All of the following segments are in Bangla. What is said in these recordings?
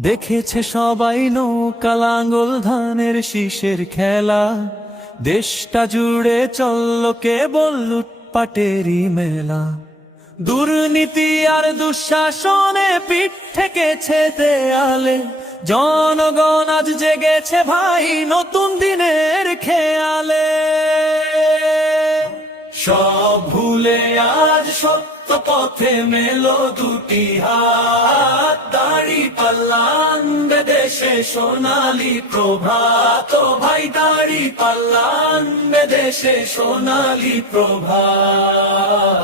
দেখেছে সবাই নৌকা লাঙ্গল ধানের শীষের খেলা। দেশটা জুড়ে চলল কেবল লুটপাটেরই মেলা। দুর্নীতি আর দুঃশাসনে পিঠ ঠেকেছে দেয়ালে। জনগণ আজ জেগেছে ভাই নতুন দিনের খেয়ালে। সব ভুলে আজ সত্য পথে মেলো দুটি হাত। দাড়ি পাল্লান দেশে সোনালি প্রভাত। ভাই, দাড়ি পাল্লান দেশে সোনালি প্রভাত।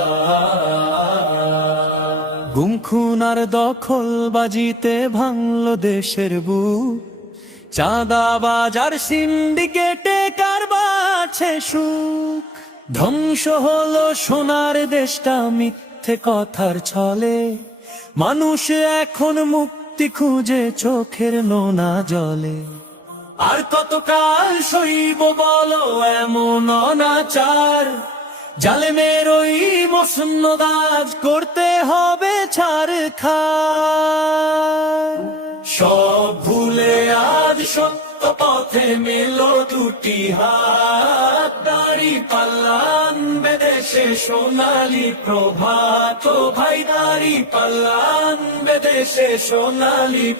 গুমখুন আর দখল বাজিতে ভাঙল দেশের বুক। চাঁদা বাজার সিন্ডিকেটে কারবাছে সুখ? ধ্বংস হলো সোনার দেশটা মিথ্যে। কথার ছলে মানুষ এখন মুক্তি খুঁজে চোখের নোনা জলে। আর কতকাল সইব বলো এমন অনাচার? জালেমের ওই মসন্ন কাজ করতে হবে ছাড় খা সব ভুলে আজ সত্য পথে মেলো দুটি হাত, দাড়ি পাল্লান সোনালি প্রভাত ভাই পাল্লান বেদেশে সোনালি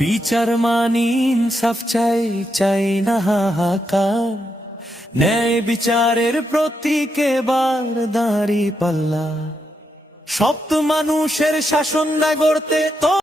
বিচার মানি ইনসাফ চাই চাই না হাহাকার। ন্যায় বিচারের প্রতীক এবার দাঁড়ি পাল্লা। সপ্ত মানুষের শাসন না গড়তে তো